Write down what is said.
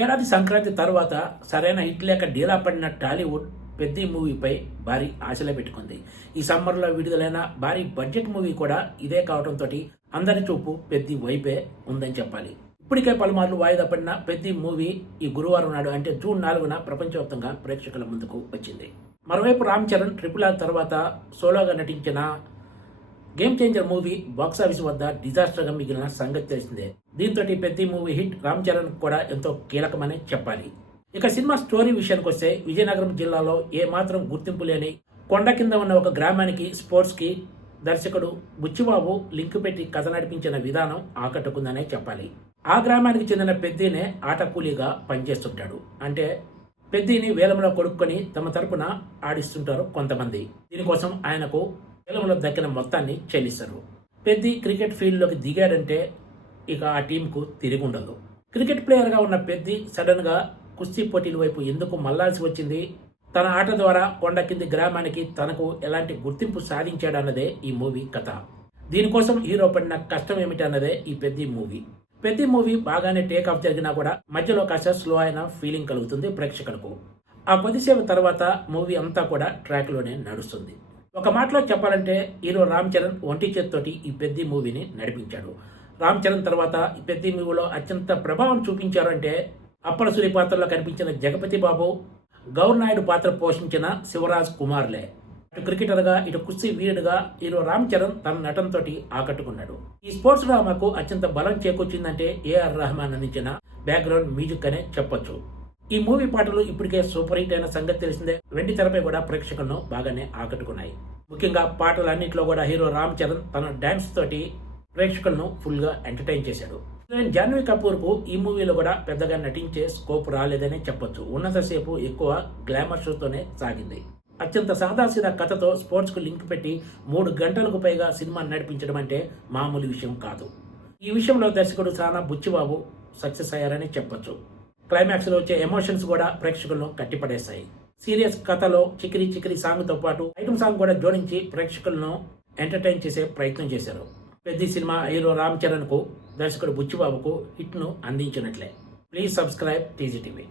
ఏడాది సంక్రాంతి తర్వాత సరైన హిట్ లేక డీలా పడిన టాలీవుడ్ పెద్ద మూవీపై భారీ ఆశలే పెట్టుకుంది. ఈ సమ్మర్లో విడుదలైన భారీ బడ్జెట్ మూవీ కూడా ఇదే కావడంతో అందరి చూపు పెద్ద వైపే ఉందని చెప్పాలి. ఇప్పటికే పలుమార్లు వాయిదా పడిన పెద్ద మూవీ ఈ గురువారం నాడు అంటే జూన్ 4న ప్రపంచవ్యాప్తంగా ప్రేక్షకుల ముందుకు వచ్చింది. మరోవైపు రామ్ చరణ్ RRR తర్వాత సోలోగా నటించిన గేమ్ చేంజర్ మూవీ బాక్సాఫీస్ వద్ద డిజాస్టర్గా మిగిలిన సంగతి తెలిసిందే. దీంతో పెద్ద మూవీ హిట్ రామ్ చరణ్ కూడా ఎంతో కీలకమని చెప్పాలి. ఇక సినిమా స్టోరీ విషయానికి వస్తే విజయనగరం జిల్లాలో ఏమాత్రం గుర్తింపు లేని కొండ కింద ఉన్న ఒక గ్రామానికి స్పోర్ట్స్కి దర్శకుడు బుచ్చిబాబు లింక్ పెట్టి కథ నడిపించిన విధానం ఆకట్టుకుందనే చెప్పాలి. ఆ గ్రామానికి చెందిన పెద్దినే ఆట కూలీగా పనిచేస్తుంటాడు. అంటే పెద్దిని వేలంలో కొడుక్కొని తమ తరపున ఆడిస్తుంటారు కొంతమంది. దీనికోసం ఆయనకు వేలంలో దక్కిన మొత్తాన్ని చెల్లిస్తారు. పెద్ది క్రికెట్ ఫీల్డ్లోకి దిగాడంటే ఇక ఆ టీంకు తిరిగి ఉండదు. క్రికెట్ ప్లేయర్గా ఉన్న పెద్ది సడన్గా కుస్తీ పోటీల వైపు ఎందుకు మళ్లాల్సి వచ్చింది, తన ఆట ద్వారా కొండ కింది గ్రామానికి తనకు ఎలాంటి గుర్తింపు సాధించాడన్నదే ఈ మూవీ కథ. దీనికోసం హీరో పడిన కష్టం ఏమిటన్నదే ఈ పెద్ద మూవీ బాగానే టేక్ ఆఫ్ జరిగినా కూడా మధ్యలో కాస్త స్లో అయిన ఫీలింగ్ కలుగుతుంది ప్రేక్షకులకు. ఆ కొద్దిసేపు తర్వాత మూవీ అంతా కూడా ట్రాక్లోనే నడుస్తుంది. ఒక మాటలో చెప్పాలంటే హీరో రామ్ చరణ్ ఒంటి చేత్తోటి ఈ పెద్ద మూవీని నడిపించాడు. రామ్ చరణ్ తర్వాత ఈ పెద్ద మూవీలో అత్యంత ప్రభావం చూపించారు అంటే అప్పల సూరి పాత్రలో కనిపించిన జగపతి బాబు, గౌర్ నాయుడు పాత్ర పోషించిన శివరాజ్ కుమార్లే. అటు క్రికెటర్గా ఇటు కుస్తీ వీరుడుగా హీరో రామ్ చరణ్ తన నటనతో ఆకట్టుకున్నాడు. ఈ స్పోర్ట్స్ డ్రామాకు అత్యంత బలం చేకూర్చిందంటే ఏఆర్ రెహమాన్ అందించిన బ్యాక్గ్రౌండ్ మ్యూజిక్ అనే చెప్పొచ్చు. ఈ మూవీ పాటలు ఇప్పటికే సూపర్ హిట్ అయిన సంగతి తెలిసిందే. వెండి తెరపై కూడా ప్రేక్షకులను బాగానే ఆకట్టుకున్నాయి. ముఖ్యంగా పాటలన్నింటిలో కూడా హీరో రామ్ చరణ్ తన డాన్స్ తోటి ప్రేక్షకులను ఫుల్ గా ఎంటర్టైన్ చేశాడు. జాన్వీ కపూర్ కు ఈ మూవీలో కూడా పెద్దగా నటించే స్కోప్ రాలేదనే చెప్పొచ్చు. ఉన్నంతసేపు ఎక్కువ గ్లామర్ షోతోనే సాగింది. అత్యంత సాదాసీదా కథతో స్పోర్ట్స్ కు లింక్ పెట్టి 3 గంటలకు పైగా సినిమా నడిపించడం అంటే మామూలు విషయం కాదు. ఈ విషయంలో దర్శకుడు సానా బుచ్చిబాబు సక్సెస్ అయ్యారని చెప్పొచ్చు. క్లైమాక్స్ లో వచ్చే ఎమోషన్స్ కూడా ప్రేక్షకులను కట్టిపడేస్తాయి. సీరియస్ కథలో చికిరి చికిరి సాంగ్ తో పాటు ఐటమ్ సాంగ్ కూడా జోడించి ప్రేక్షకులను ఎంటర్టైన్ చేసే ప్రయత్నం చేశారు. పెద్ద సినిమా హీరో రామ్ చరణ్ కు దర్శకుడు బుచ్చిబాబుకు హిట్ ను అందించినట్లే. Please subscribe TG TV.